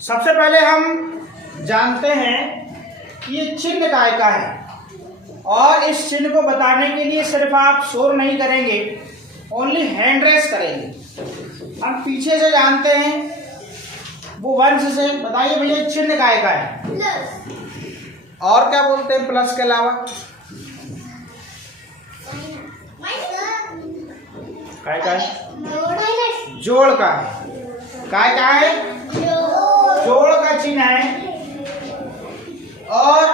सबसे पहले हम जानते हैं कि ये चिन्ह काय का है, और इस चिन्ह को बताने के लिए सिर्फ आप शोर नहीं करेंगे, ओनली हैंड रेस करेंगे। हम पीछे से जानते हैं, वो वंश से बताइए भैया चिन्ह काय का है। और क्या बोलते हैं प्लस के अलावा? काय का है? जोड़ का है। काय का है? जोड़ का चिन्ह है। और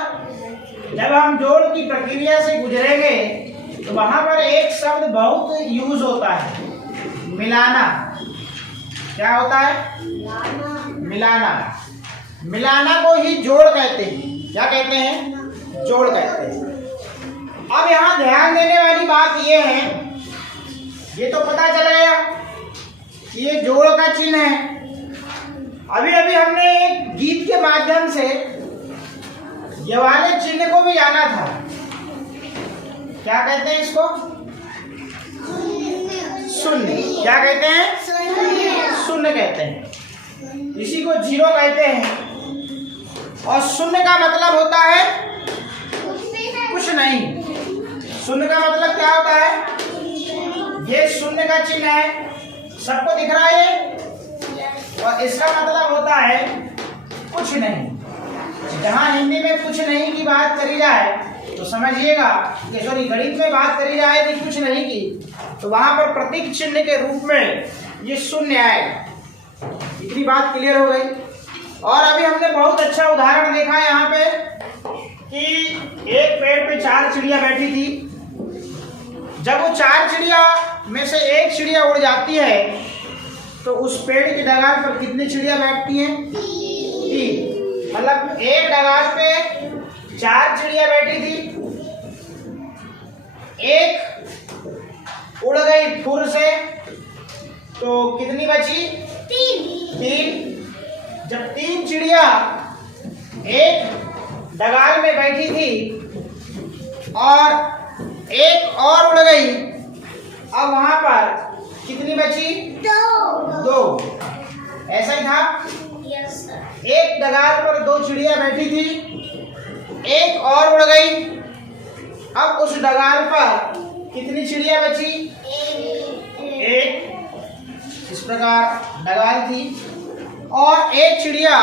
जब हम जोड़ की प्रक्रिया से गुजरेंगे तो वहां पर एक शब्द बहुत यूज होता है, मिलाना। क्या होता है? मिलाना। मिलाना को ही जोड़ कहते हैं। क्या कहते हैं? जोड़ कहते हैं। अब यहाँ ध्यान देने वाली बात यह है, ये तो पता चल गया कि ये जोड़ का चिन्ह है। अभी अभी हमने एक गीत के माध्यम से ये वाले चिन्ह को भी जाना था। क्या कहते हैं इसको? शून्य। क्या कहते हैं? शून्य कहते हैं। इसी को जीरो कहते हैं। और शून्य का मतलब होता है कुछ नहीं। शून्य का मतलब क्या होता है? ये शून्य का चिन्ह है, सबको दिख रहा है ये, और इसका मतलब होता है कुछ नहीं। जहाँ हिंदी में कुछ नहीं की बात करी जाए तो समझिएगा कि सॉरी गणित में बात करी जाए कि कुछ नहीं की, तो वहां पर प्रतीक चिन्ह के रूप में ये शून्य आएगा। इतनी बात क्लियर हो गई। और अभी हमने बहुत अच्छा उदाहरण देखा यहाँ पे कि एक पेड़ पे 4 चिड़िया बैठी थी। जब वो 4 चिड़िया में से एक चिड़िया उड़ जाती है तो उस पेड़ की डगार पर कितनी चिड़िया बैठती हैं? 3। मतलब एक डगार पे 4 चिड़िया बैठी थी, एक उड़ गई फुर से, तो कितनी बची? 3। जब 3 चिड़िया एक डगार में बैठी थी और एक और उड़ गई, अब वहां पर कितनी बची? 2। ऐसा ही था। एक डगार पर 2 चिड़िया बैठी थी, एक और उड़ गई, अब उस डगार पर कितनी चिड़िया बची? 1। इस प्रकार डगार थी और एक चिड़िया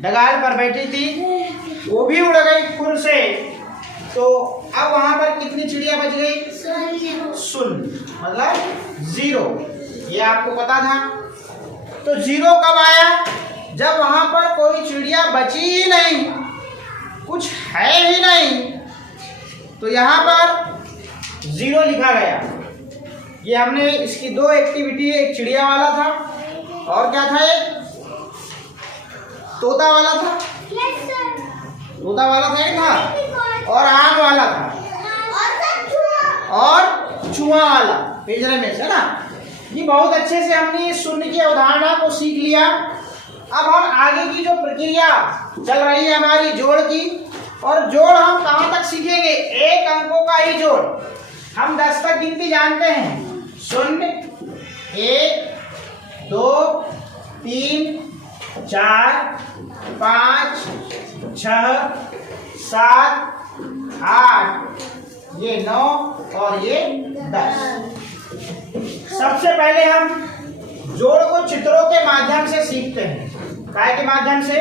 डगार पर बैठी थी, वो भी उड़ गई फुर से, तो अब वहां पर कितनी चिड़िया बच गई? 0, मतलब 0। ये आपको पता था। तो 0 कब आया? जब वहां पर कोई चिड़िया बची ही नहीं, कुछ है ही नहीं, तो यहाँ पर 0 लिखा गया। ये हमने इसकी 2 एक्टिविटी, एक चिड़िया वाला था और क्या था, एक तोता वाला था। तोता वाला था एक था, और आम वाला था, और चूहा वाला पिंजरे में से ना। ये बहुत अच्छे से हमने शून्य की अवधारणा को सीख लिया। अब हम आगे की जो प्रक्रिया चल रही है हमारी जोड़ की, और जोड़ हम कहाँ तक सीखेंगे? 1 अंकों का ही जोड़। हम 10 तक गिनती जानते हैं। 0, 1, 2, 3, 4, 5, 6, 7, 8, ये 9 और ये 10। सबसे पहले हम जोड़ को चित्रों के माध्यम से सीखते हैं। काय के माध्यम से?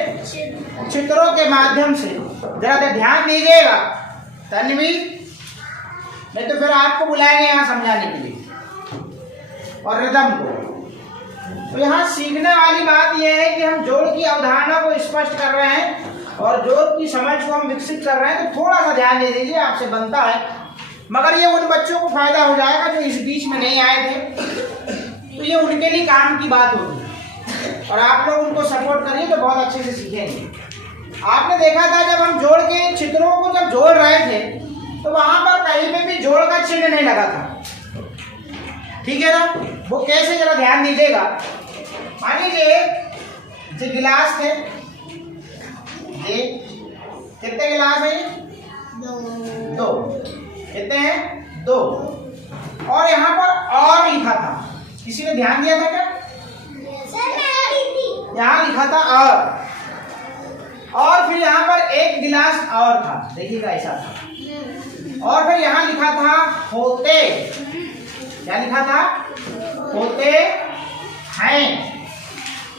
चित्रों के माध्यम से। जरा ध्यान दीजिएगा तन्वीर, नहीं तो फिर आपको बुलाएंगे यहाँ समझाने के लिए, और रिदम को। तो यहाँ सीखने वाली बात यह है कि हम जोड़ की अवधारणा को स्पष्ट कर रहे हैं और जोड़ की समझ को हम विकसित कर रहे हैं। तो थोड़ा सा ध्यान दे दीजिए, आपसे बनता है। मगर ये उन बच्चों को फायदा हो जाएगा जो इस बीच में नहीं आए थे, तो ये उनके लिए काम की बात होगी, और आप लोग उनको सपोर्ट करिए तो बहुत अच्छे से सीखेंगे। आपने देखा था जब हम जोड़ के चित्रों को जब जोड़ रहे थे तो वहां पर कहीं पे भी जोड़ का चिन्ह नहीं लगा था, ठीक है ना? वो कैसे, जरा ध्यान दीजिएगा। मान लीजिए जो गिलास थे, ये कितने गिलास है? 2। कितने हैं? 2। और यहाँ पर और लिखा था, किसी ने ध्यान दिया था क्या? यहाँ लिखा था और फिर यहाँ पर एक गिलास और था, देखिएगा ऐसा था। और फिर यहाँ लिखा था होते, क्या लिखा था? होते हैं।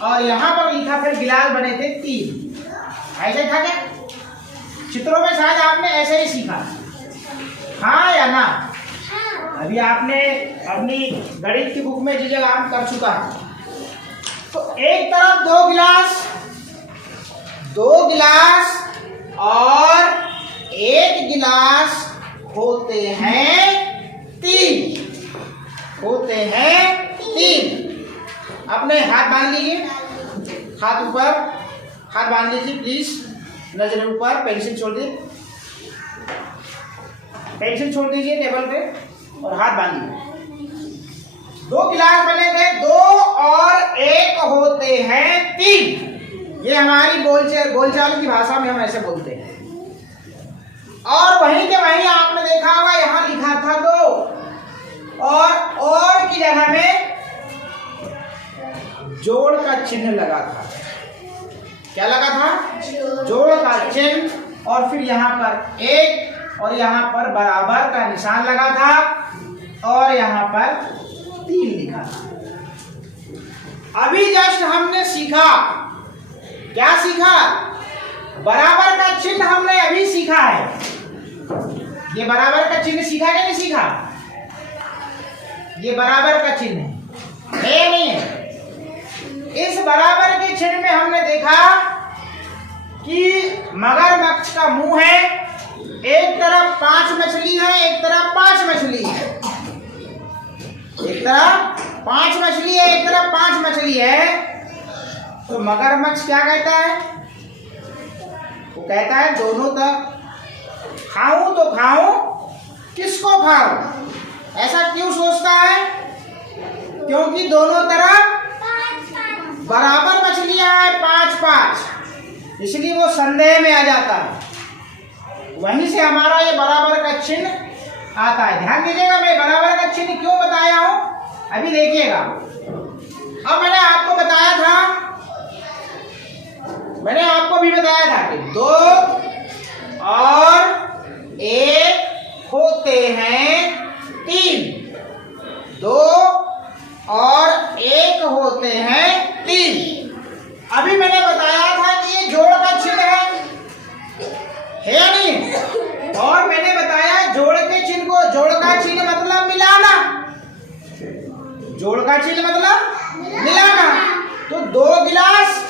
और यहाँ पर लिखा फिर गिलास बने थे 3। ऐसे था क्या? चित्रों में शायद आपने ऐसे ही सीखा, हाँ या ना? अभी आपने अपनी गणित की बुक में जिसे काम कर चुका है। तो एक तरफ 2 गिलास और 1 गिलास होते हैं 3, होते हैं 3। अपने हाथ बांध लीजिए, हाथ ऊपर, हाथ बांध लीजिए प्लीज, नजर ऊपर, पेंसिल छोड़ दीजिए, पेंसिल छोड़ दीजिए टेबल पे और हाथ बांध लीजिए। 2 गिलास बने थे, 2 और 1 होते हैं 3। ये हमारी बोलचाल की भाषा में हम ऐसे बोलते हैं। और वहीं के वहीं आपने देखा होगा यहाँ लिखा था 2 और की जगह में जोड़ का चिन्ह लगा था। क्या लगा था? जोड़ का चिन्ह। और फिर यहाँ पर 1 और यहाँ पर बराबर का निशान लगा था और यहाँ पर 3 लिखा था। अभी जस्ट हमने सीखा, क्या सीखा? बराबर का चिन्ह हमने अभी सीखा है। ये बराबर का चिन्ह सीखा कि नहीं सीखा? ये बराबर का चिन्ह है या नहीं है? इस बराबर के चिन्ह में हमने देखा कि मगरमच्छ का मुंह है, एक तरफ 5 मछली है, एक तरफ 5 मछली है, एक तरफ 5 मछली है, एक तरफ 5 मछली है। तो मगरमच्छ क्या कहता है? वो कहता है दोनों तरफ खाऊं तो खाऊं, किसको खाऊं? ऐसा क्यों सोचता है? क्योंकि दोनों तरफ बराबर मछलियां हैं, 5-5, इसलिए वो संदेह में आ जाता है। वहीं से हमारा ये बराबर का चिन्ह आता है। ध्यान दीजिएगा, मैं बराबर का चिन्ह क्यों बताया हूं अभी देखिएगा। अब मैंने आपको बताया था, मैंने आपको भी बताया था कि 2 और 1 होते हैं 3, 2 और 1 होते हैं 3। अभी मैंने बताया था कि ये जोड़ का चिन्ह है या नहीं? और मैंने बताया जोड़ के चिन्ह को, जोड़ का चिन्ह मतलब मिलाना, जोड़ का चिन्ह मतलब मिलाना। तो 2 गिलास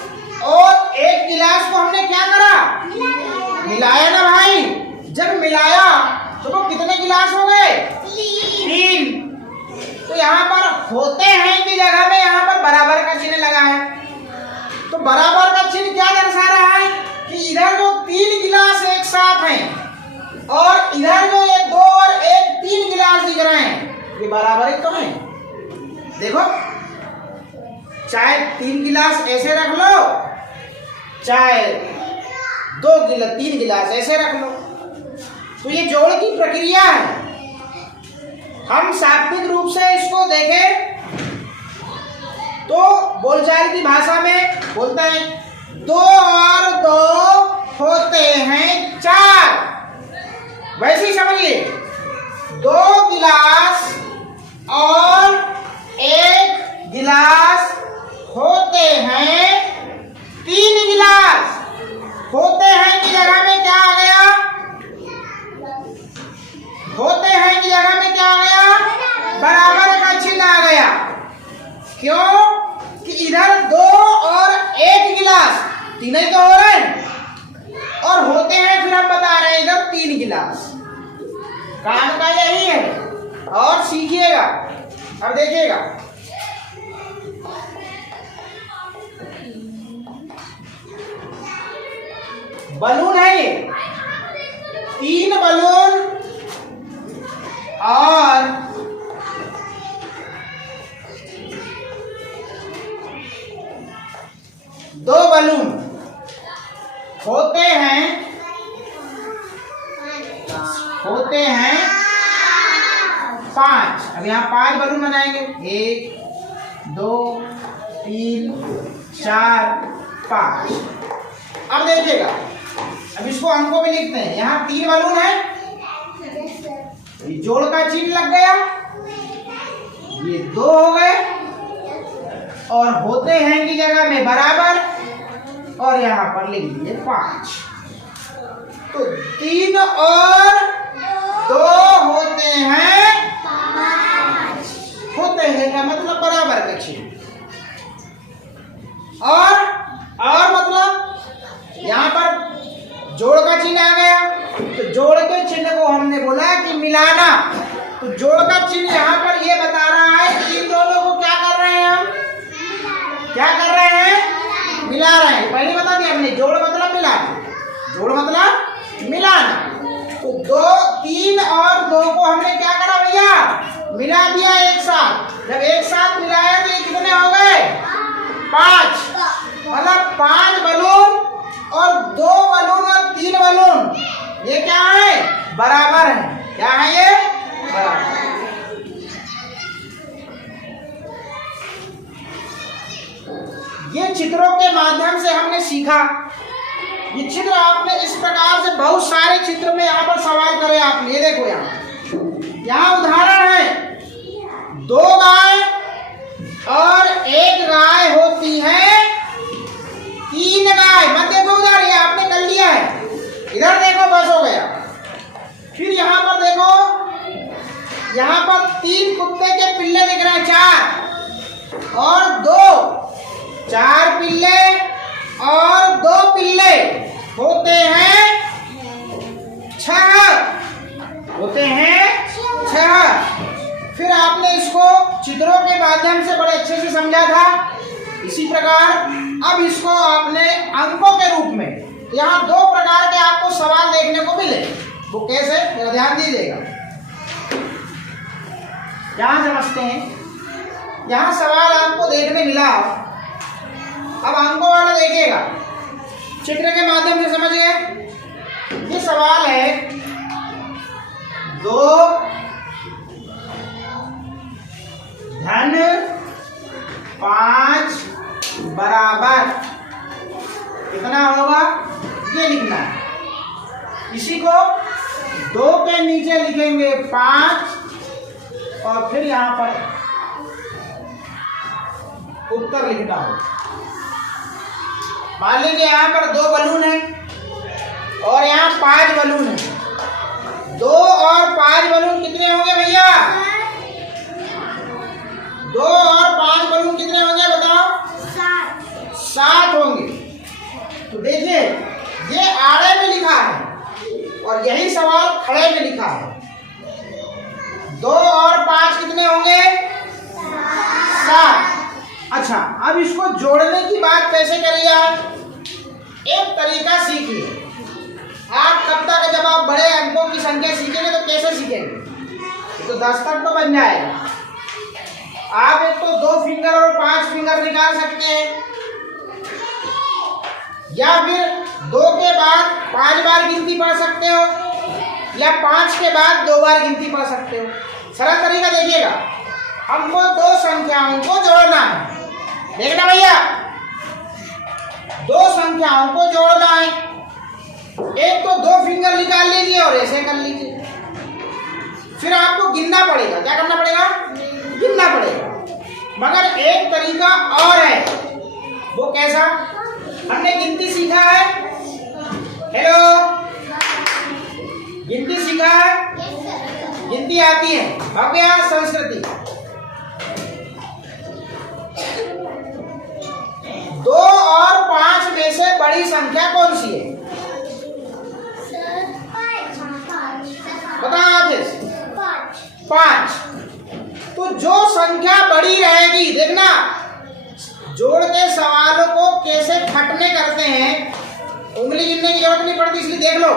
और 1 गिलास को हमने क्या करा? मिलाया ना भाई। जब मिलाया तो वो कितने गिलास हो गए? 3। तो यहाँ पर होते हैं की जगह में यहाँ पर बराबर का चिन्ह लगा है। तो बराबर का चिन्ह क्या दर्शा रहा है कि इधर जो 3 गिलास एक साथ हैं और इधर जो ये 2 और 1 3 गिलास दिख रहे हैं, ये बराबर ही तो है। देखो, चाहे 3 गिलास ऐसे रख लो, चाहे 3 गिलास ऐसे रख लो, तो ये जोड़ की प्रक्रिया है। हम शाब्दिक रूप से इसको देखें तो बोलचाल की भाषा में बोलते हैं 2 और 2 होते हैं 4। वैसे ही समझिए, 2 गिलास और 1 गिलास होते हैं 3 गिलास। होते हैं की जगह में क्या आ गया? होते हैं की जगह में क्या आ गया? बराबर का चिन्ह आ गया। क्यों? कि इधर 2 और 1 गिलास, 3 ही तो हो रहे हैं, और होते हैं फिर हम बता रहे हैं इधर 3 गिलास। काम का यही है। और सीखिएगा, अब देखिएगा, बलून है ये, 3 बलून और 2 बलून होते हैं 5। अब यहाँ 5 बलून बनाएंगे, 1 2 3 4 5। अब देखिएगा, अब इसको अंकों में लिखते हैं। यहाँ 3 बलून है, ये जोड़ का चिन्ह लग गया, ये 2 हो गए और होते हैं की जगह में बराबर, और यहाँ पर लिख दिए 5। तो 3 और 2 होते हैं 5, होते हैं का मतलब बराबर के चिन्ह। और मतलब यहाँ पर जोड़ का चिन्ह आ गया, तो जोड़ के चिन्ह को हमने बोला कि मिलाना। तो जोड़ का चिन्ह यहाँ पर ये बता रहा है कि इन दोनों को क्या कर रहे हैं, हम क्या कर रहे हैं, मिला रहे हैं। पहले बता दिया हमने, जोड़ मतलब मिलाना, जोड़ मतलब मिलाना। तो 2 3 और 2 को हमने क्या करा भैया, मिला दिया एक साथ। जब एक साथ मिलाया तो ये कितने हो गए, 5। मतलब 5 बलून और 2 बलून और 3 बलून, ये क्या है, बराबर है। क्या है ये, बराबर। ये चित्रों के माध्यम से हमने सीखा। ये चित्र आपने इस प्रकार से बहुत सारे चित्र में यहाँ पर सवाल करे आपने। ये देखो यहाँ उदाहरण है, 2 गाय और 1 गाय होती है 3 गाय। मत देखो उधर, ये आपने कर लिया है, इधर देखो, बस हो गया। फिर यहाँ पर देखो, यहाँ पर 3 कुत्ते के पिल्ले दिख रहे हैं, 4 और 2, 4 पिल्ले और 2 पिल्ले होते हैं 6, होते हैं 6। फिर आपने इसको चित्रों के माध्यम से बड़े अच्छे से समझा था। इसी प्रकार अब इसको आपने अंकों के रूप में, यहाँ 2 प्रकार के आपको सवाल देखने को मिले। वो कैसे, जरा ध्यान दीजिएगा, यहाँ समझते हैं। यहाँ सवाल आपको देखने मिला, अब अंकों वाला देखिएगा, चित्र के माध्यम से समझ गए। ये सवाल है, 2 धन 5 बराबर कितना होगा, ये लिखना है। इसी को 2 के नीचे लिखेंगे 5 और फिर यहाँ पर उत्तर लिखना होगा। मान लीजिए यहाँ पर 2 बलून है और यहाँ 5 बलून है। 2 और 5 बलून कितने होंगे भैया, 2 और 5 बलून कितने होंगे बताओ, 7 होंगे। तो देखिए, ये आड़े में लिखा है और यही सवाल खड़े में लिखा है। 2 और 5 कितने होंगे, 7। अच्छा, अब इसको जोड़ने की बात कैसे करिए आप, एक तरीका सीखिए। आप कब तक, जब आप बड़े अंकों की संख्या सीखेंगे तो कैसे सीखेंगे, तो 10 तक तो बन जाएगा। आप एक तो 2 फिंगर और 5 फिंगर निकाल सकते हैं, या फिर 2 के बाद 5 बार गिनती पढ़ सकते हो, या 5 के बाद 2 बार गिनती पढ़ सकते हो। सरल तरीका देखिएगा, हमको 2 संख्याओं को जोड़ना है। देखना भैया, 2 संख्याओं को जोड़ना है। एक तो 2 फिंगर निकाल लीजिए और ऐसे कर लीजिए। फिर आपको गिनना पड़ेगा, क्या करना पड़ेगा, गिनना पड़ेगा। मगर एक तरीका और है, वो कैसा, हमने गिनती सीखा है, हेलो, गिनती सीखा है, गिनती आती है, हो गया संस्कृति। 2 और 5 में से बड़ी संख्या कौन सी है, बताओ आदेश, 5। तो जो संख्या बड़ी रहेगी, देखना जोड़ के सवालों को कैसे खटने करते हैं, उंगली गिनने की जरूरत नहीं पड़ती, इसलिए देख लो।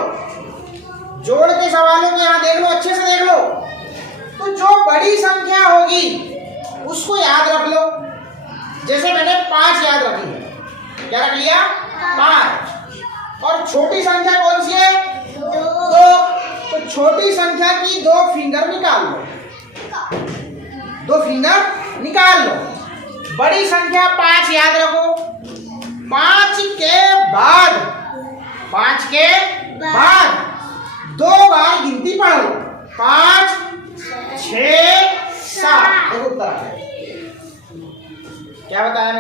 जोड़ के सवालों को यहाँ देख लो, अच्छे से देख लो। तो जो बड़ी संख्या होगी उसको याद रख लो। जैसे मैंने 5 याद रखी है, क्या रख लिया, 5। और छोटी संख्या कौन सी है, 2। तो छोटी संख्या की 2 फिंगर निकाल लो, 2 फिंगर निकाल लो। बड़ी संख्या 5 याद रखो, 5 के बाद 5 के बाद 2 बार गिनती पढ़ लो। 5 6 7 देखो उत्तर आ गया। क्या बताया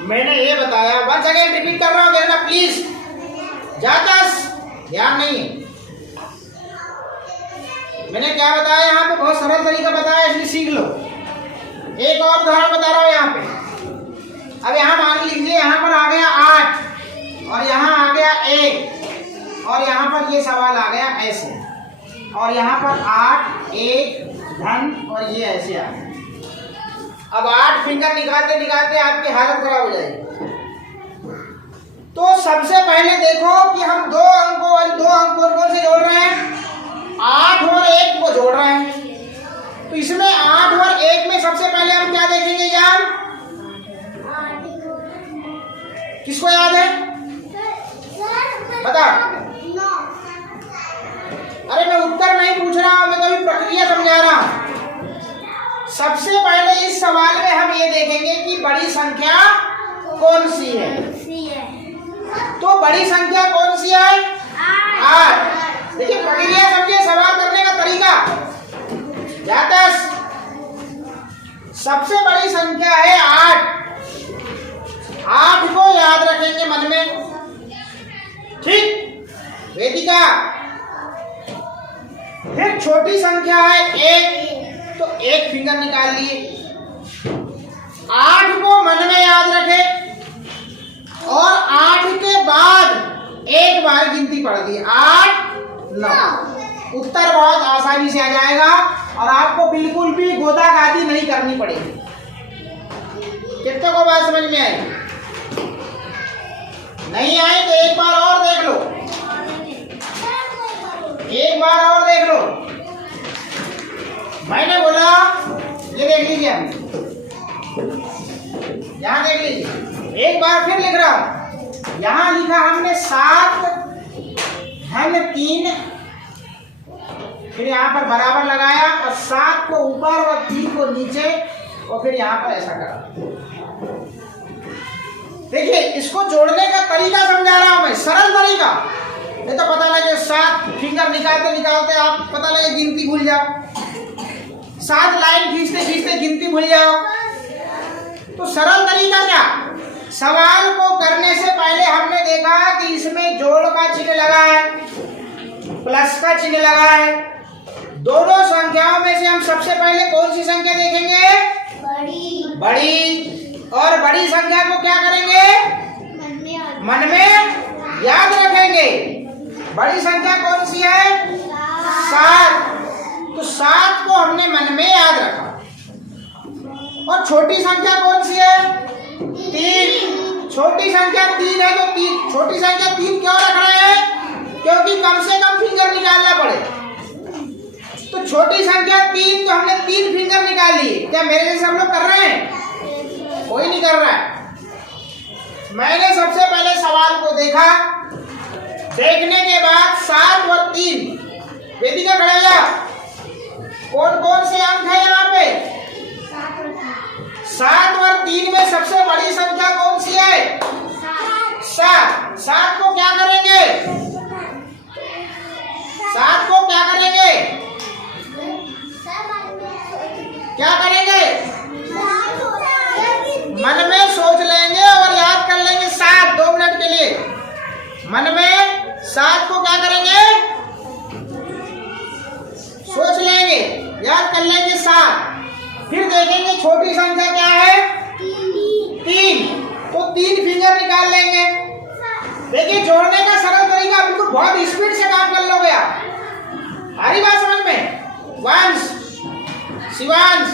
मैंने ये बताया, बस अगेन रिपीट कर रहा हूं, देखना प्लीज, ज्यादा ध्यान नहीं है। मैंने क्या बताया यहाँ पे, बहुत सरल तरीका बताया, इसलिए सीख लो। एक और उदाहरण बता रहा हूं यहाँ पे। अब यहाँ मान लीजिए यहाँ पर आ गया 8 और यहाँ आ गया 1 और यहाँ पर ये सवाल आ गया ऐसे, और यहाँ पर 8 1 धन और ये ऐसे आ गया। अब 8 फिंगर निकालते निकालते आपकी हालत खराब हो जाएगी। तो सबसे पहले देखो कि हम 2 अंकों वाली 2 अंक कौन से जोड़ रहे हैं, 8 और 1 को जोड़ रहे हैं। तो इसमें 8 और 1 में सबसे पहले हम क्या देखेंगे यार, किसको याद है बता। अरे मैं उत्तर नहीं पूछ रहा हूं, मैं तो अभी प्रक्रिया समझा रहा हूं। सबसे पहले इस सवाल में हम ये देखेंगे कि बड़ी संख्या कौन सी है। तो बड़ी संख्या कौन सी है, 8। देखिए प्रक्रिया समझिए, सवाल करने का तरीका। सबसे बड़ी संख्या है 8। 8 को याद रखेंगे मन में, ठीक वेदिका। फिर छोटी संख्या है 1, तो 1 फिंगर निकाल लिए। 8 को मन में याद रखे और 8 के बाद एक बार गिनती पढ़ दी, 8 9। उत्तर बहुत आसानी से आ जाएगा और आपको बिल्कुल भी गोदागादी नहीं करनी पड़ेगी। कितने को बात समझ में आई? नहीं आई तो एक बार और देख लो, एक बार और देख लो। मैंने बोला ये देख लीजिए, यहां देख लीजिए, एक बार फिर लिख रहा हूं। यहां लिखा हमने 7 धन 3, फिर यहाँ पर बराबर लगाया और 7 को ऊपर और 3 को नीचे और फिर यहाँ पर ऐसा करा। देखिए इसको जोड़ने का तरीका समझा रहा हूं मैं, सरल तरीका। नहीं तो पता लगे 7 फिंगर निकालते निकालते आप पता लगे गिनती भूल जाओ, 7 लाइन खींचते खींचते गिनती भूल जाओ। तो सरल तरीका क्या, सवाल को करने से पहले हमने देखा कि इसमें जोड़ का चिन्ह लगा है, प्लस का चिन्ह लगा है। दोनों संख्याओं में से हम सबसे पहले कौन सी संख्या देखेंगे, बड़ी। और बड़ी संख्या को क्या करेंगे, मन में याद रखेंगे। बड़ी संख्या कौन सी है, 7। तो 7 को हमने मन में याद रखा। और छोटी संख्या कौन सी है, 3। छोटी संख्या 3 है तो 3, छोटी संख्या 3 क्यों रख रहे हैं, क्योंकि कम से कम फिंगर निकालना पड़े। तो छोटी संख्या 3, तो हमने 3 फिंगर निकाल लिए। क्या मेरे जैसे सब लोग कर रहे हैं, कोई नहीं कर रहा है। मैंने सबसे पहले सवाल को देखा, देखने के बाद 7 और 3 वेदिका खड़े जा, कौन कौन से अंक है यहाँ पे, 7 और 3 में सबसे बड़ी संख्या कौन सी है, 7। 7 को क्या करेंगे, 7 को क्या करेंगे, क्या करेंगे, मन में सोच लेंगे और याद कर लेंगे 7, 2 मिनट के लिए। मन में 7 को क्या करेंगे, सोच लेंगे, याद कर लेंगे 7। फिर देखेंगे छोटी संख्या क्या है, 3। तो 3 फिंगर निकाल लेंगे। देखिए जोड़ने का सरल तरीका, बिल्कुल बहुत स्पीड से काम कर लोगे आप। आ रही बात समझ में? वंश शिवांश,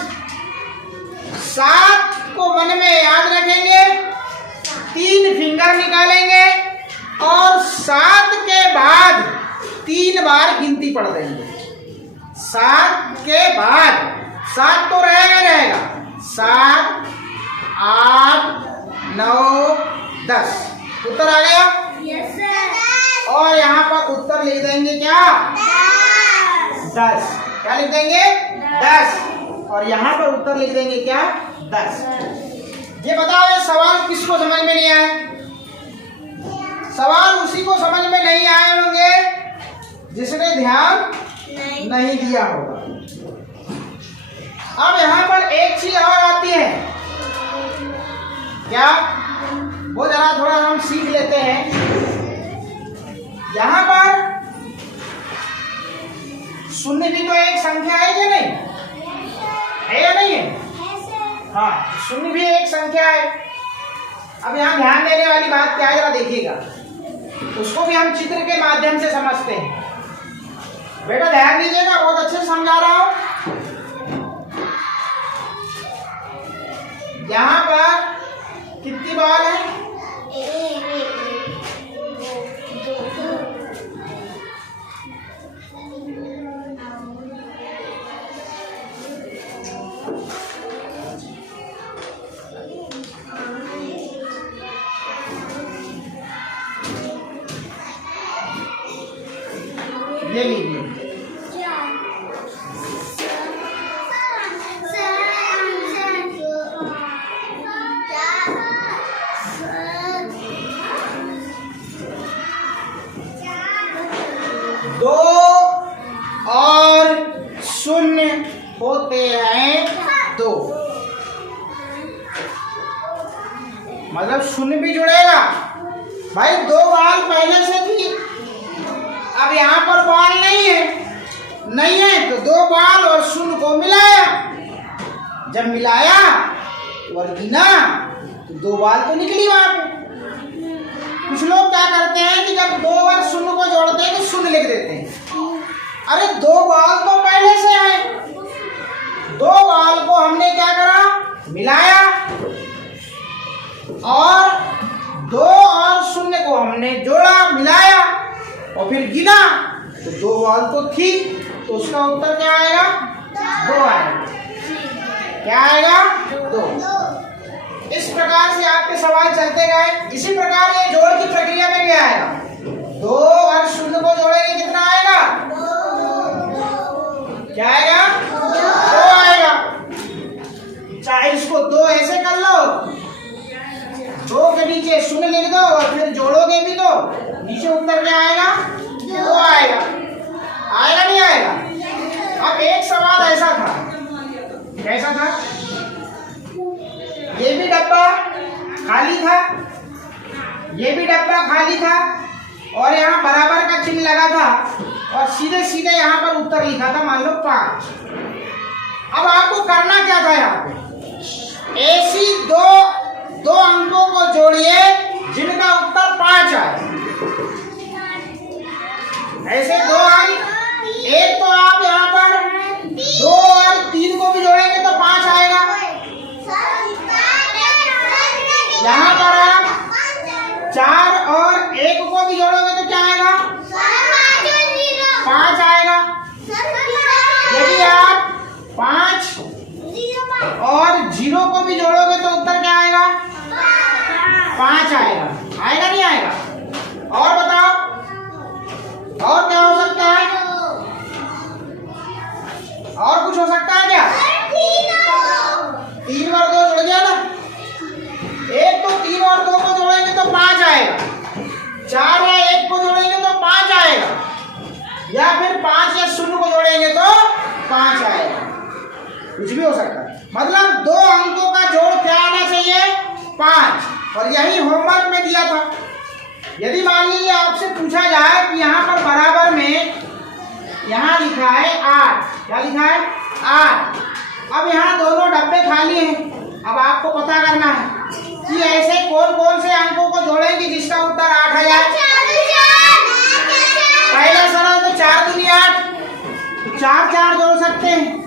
7 को मन में याद रखेंगे, 3 फिंगर निकालेंगे और 7 के बाद 3 बार गिनती पढ़ देंगे। 7 के बाद 7 तो रहेगा 7 8 9 10। उत्तर आ गया? Yes sir. और यहाँ पर उत्तर लिख देंगे क्या, 10। क्या लिख देंगे, 10। और यहाँ पर उत्तर लिख देंगे क्या, 10। ये बताओ ये सवाल किसको समझ में नहीं आए? सवाल उसी को समझ में नहीं आए होंगे जिसने ध्यान नहीं दिया होगा। अब यहाँ पर एक चीज और आती है, क्या वो जरा थोड़ा हम सीख लेते हैं। यहाँ पर शून्य भी तो एक संख्या है या नहीं है, या नहीं है? हाँ, शून्य भी एक संख्या है। अब यहाँ ध्यान देने वाली बात क्या है जरा देखिएगा, उसको भी हम चित्र के माध्यम से समझते हैं। बेटा ध्यान दीजिएगा, बहुत अच्छे से समझा रहा हूं। यहाँ पर कितनी बॉल है? ये लीजिए, दो और शून्य होते हैं दो, मतलब शून्य भी जुड़ेगा। भाई दो बॉल पहले से थी, अब यहाँ पर बॉल नहीं है तो दो बॉल और शून्य को मिलाया, जब मिलाया और गिना तो दो बॉल तो निकली वहां पे। कुछ लोग क्या करते हैं कि जब दो और शून्य को जोड़ते हैं तो शून्य लिख देते हैं। अरे दो बॉल तो पहले से है, दो बॉल को हमने क्या करा, मिलाया, और दो और शून्य को हमने जोड़ा, मिलाया और फिर गिना तो दो बॉल तो थी, तो उसका उत्तर क्या आएगा? दो आएगा। क्या आएगा? दो। इस प्रकार से आपके सवाल चलते गए। इसी प्रकार ये जोड़ की प्रक्रिया में भी आएगा। दो और शून्य को जोड़ेंगे कितना आएगा? क्या आएगा? दो आएगा। चाहे इसको दो ऐसे कर लो, दो के नीचे शून्य लिख दो और फिर जोड़ोगे भी तो नीचे उत्तर क्या आएगा? दो आएगा। आएगा नहीं आएगा? अब एक सवाल ऐसा था, कैसा था? ये भी डब्बा खाली था, ये भी डब्बा खाली था, और यहाँ बराबर का चिन्ह लगा था, और सीधे सीधे यहाँ पर उत्तर लिखा था, मान लो 5। अब आपको करना क्या था? यहाँ पे ऐसी दो अंकों को जोड़िए जिनका उत्तर 5 आए। ऐसे दो अंक, एक तो आप यहाँ पर 2 और 3 को भी जोड़ेंगे तो 5 आएगा। यहाँ पर आप 4 और 1 को भी जोड़ोगे तो क्या आएगा? 5 आएगा। यदि आप 5 और 0 को भी जोड़ोगे तो उत्तर क्या आएगा? 5 आएगा। आएगा नहीं आएगा? और बताओ, और क्या हो सकता है? और कुछ हो सकता है क्या? 3 और 2 जुड़ गया ना, एक तो 3 और 2 को जोड़ेंगे तो 5 आएगा, 4 या 1 को जोड़ेंगे तो 5 आएगा, या फिर 5 या 0 को जोड़ेंगे तो 5 आएगा। कुछ भी हो सकता है। मतलब दो अंकों का जोड़ क्या आना चाहिए? 5। और यही होमवर्क में दिया था। यदि मान लीजिए आपसे पूछा जाए कि यहाँ पर बराबर में यहाँ लिखा है 8, क्या लिखा है? 8। अब यहाँ दोनों डब्बे खाली हैं। अब आपको पता करना है कि ऐसे कौन कौन से अंकों को जोड़ेंगे जिसका उत्तर 8 आ जाए। पहला सरल तो 4 दूनी 8, 4 4 जोड़ सकते हैं।